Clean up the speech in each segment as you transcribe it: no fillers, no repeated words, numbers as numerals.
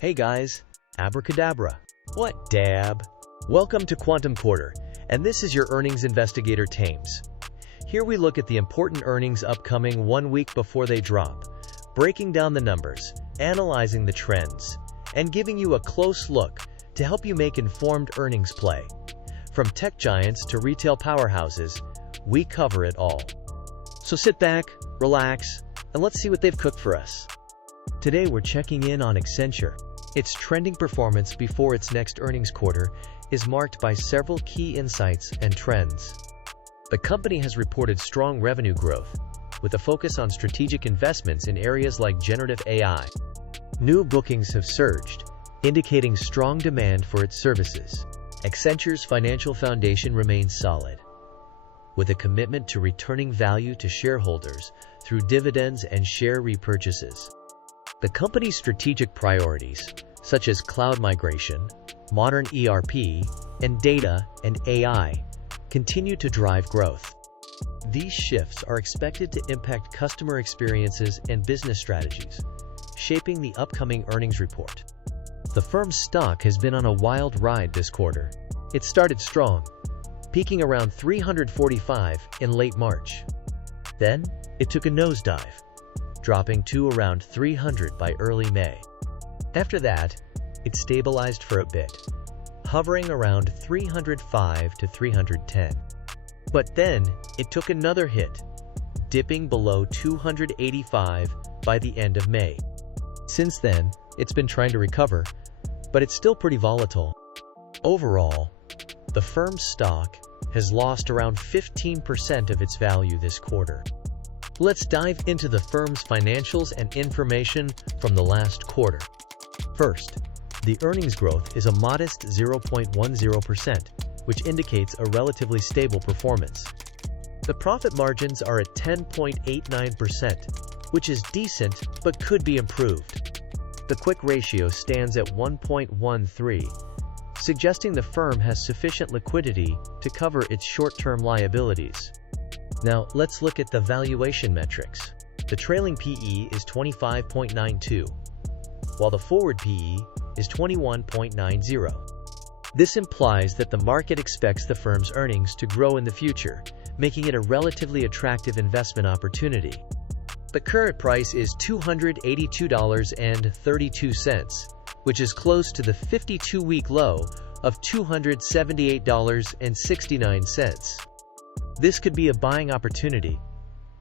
Hey guys, abracadabra. What dab? Welcome to Quantum Quarter, and this is your earnings investigator Tames. Here we look at the important earnings upcoming 1 week before they drop, breaking down the numbers, analyzing the trends, and giving you a close look to help you make informed earnings play. From tech giants to retail powerhouses, we cover it all. So sit back, relax, and let's see what they've cooked for us. Today we're checking in on Accenture. Its trending performance before its next earnings quarter is marked by several key insights and trends. The company has reported strong revenue growth, with a focus on strategic investments in areas like generative AI. New bookings have surged, indicating strong demand for its services. Accenture's financial foundation remains solid, with a commitment to returning value to shareholders through dividends and share repurchases. The company's strategic priorities, such as cloud migration, modern ERP, and data and AI, continue to drive growth. These shifts are expected to impact customer experiences and business strategies, shaping the upcoming earnings report. The firm's stock has been on a wild ride this quarter. It started strong, peaking around 345 in late March. Then, it took a nosedive, dropping to around 300 by early May. After that, it stabilized for a bit, hovering around 305 to 310. But then, it took another hit, dipping below 285 by the end of May. Since then, it's been trying to recover, but it's still pretty volatile. Overall, the firm's stock has lost around 15% of its value this quarter. Let's dive into the firm's financials and information from the last quarter. First, the earnings growth is a modest 0.10%, which indicates a relatively stable performance. The profit margins are at 10.89%, which is decent but could be improved. The quick ratio stands at 1.13, suggesting the firm has sufficient liquidity to cover its short-term liabilities. Now, let's look at the valuation metrics. The trailing PE is 25.92, while the forward PE is 21.90. This implies that the market expects the firm's earnings to grow in the future, making it a relatively attractive investment opportunity. The current price is $282.32, which is close to the 52-week low of $278.69. This could be a buying opportunity,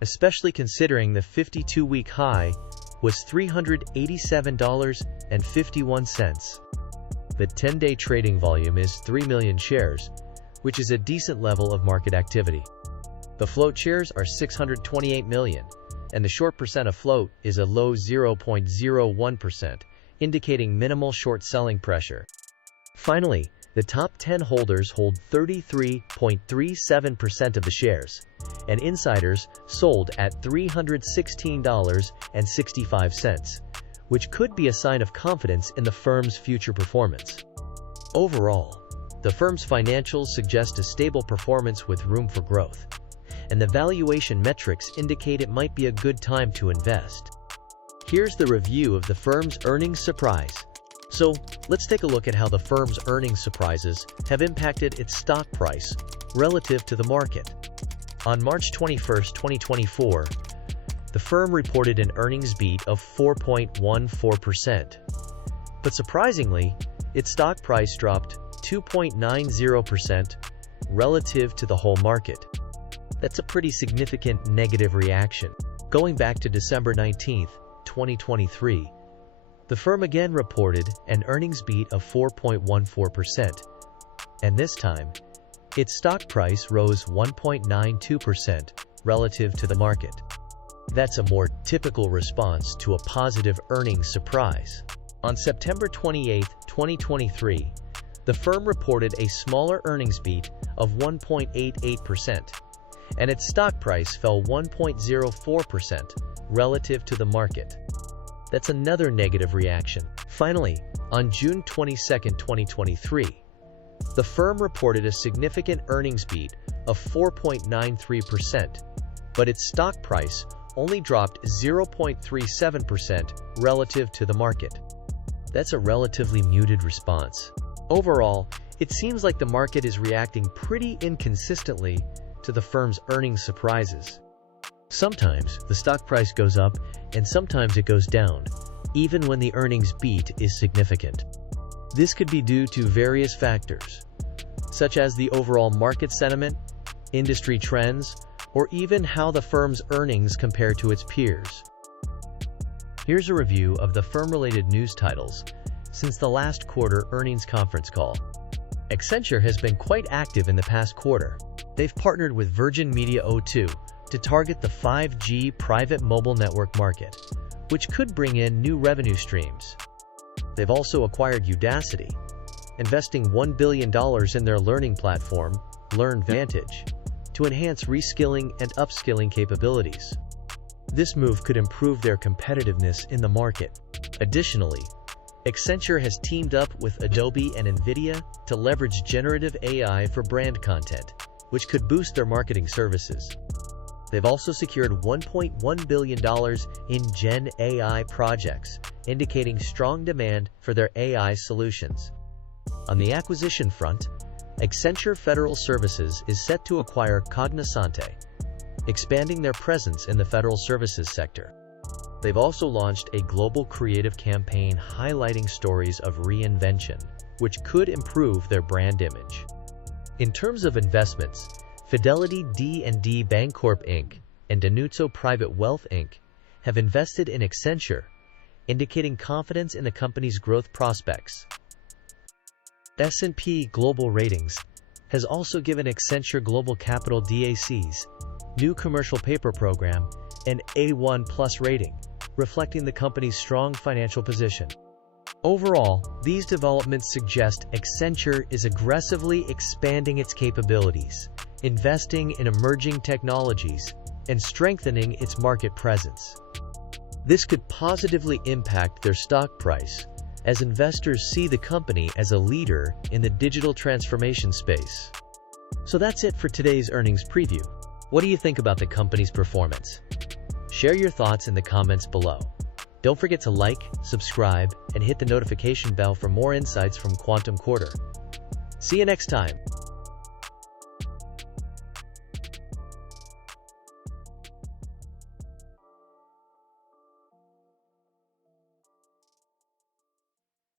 especially considering the 52-week high was $387.51. The 10-day trading volume is 3 million shares, which is a decent level of market activity. The float shares are 628 million, and the short percent of float is a low 0.01%, indicating minimal short selling pressure. Finally, the top 10 holders hold 33.37% of the shares, and insiders sold at $316.65, which could be a sign of confidence in the firm's future performance. Overall, the firm's financials suggest a stable performance with room for growth, and the valuation metrics indicate it might be a good time to invest. Here's the review of the firm's earnings surprise. So, let's take a look at how the firm's earnings surprises have impacted its stock price relative to the market. On March 21, 2024, the firm reported an earnings beat of 4.14%. But surprisingly, its stock price dropped 2.90% relative to the whole market. That's a pretty significant negative reaction. Going back to December 19, 2023, the firm again reported an earnings beat of 4.14%, and this time, its stock price rose 1.92% relative to the market. That's a more typical response to a positive earnings surprise. On September 28, 2023, the firm reported a smaller earnings beat of 1.88%, and its stock price fell 1.04% relative to the market. That's another negative reaction. Finally, on June 22, 2023, the firm reported a significant earnings beat of 4.93%, but its stock price only dropped 0.37% relative to the market. That's a relatively muted response. Overall, it seems like the market is reacting pretty inconsistently to the firm's earnings surprises. Sometimes the stock price goes up and sometimes it goes down, even when the earnings beat is significant. This could be due to various factors, such as the overall market sentiment, industry trends, or even how the firm's earnings compare to its peers. Here's a review of the firm-related news titles since the last quarter earnings conference call. Accenture has been quite active in the past quarter. They've partnered with Virgin Media O2 to target the 5G private mobile network market, which could bring in new revenue streams. They've also acquired Udacity, investing $1 billion in their learning platform, LearnVantage, to enhance reskilling and upskilling capabilities. This move could improve their competitiveness in the market. Additionally, Accenture has teamed up with Adobe and NVIDIA to leverage generative AI for brand content, which could boost their marketing services. They've also secured $1.1 billion in Gen AI projects, indicating strong demand for their AI solutions. On the acquisition front, Accenture Federal Services is set to acquire Cognosante, expanding their presence in the federal services sector. They've also launched a global creative campaign highlighting stories of reinvention, which could improve their brand image. In terms of investments, Fidelity D&D Bancorp Inc. and Danuzzo Private Wealth Inc. have invested in Accenture, indicating confidence in the company's growth prospects. S&P Global Ratings has also given Accenture Global Capital DAC's new commercial paper program an A1+ rating, reflecting the company's strong financial position. Overall, these developments suggest Accenture is aggressively expanding its capabilities, investing in emerging technologies, and strengthening its market presence. This could positively impact their stock price, as investors see the company as a leader in the digital transformation space. So that's it for today's earnings preview. What do you think about the company's performance? Share your thoughts in the comments below. Don't forget to like, subscribe, and hit the notification bell for more insights from Quantum Quarter. See you next time.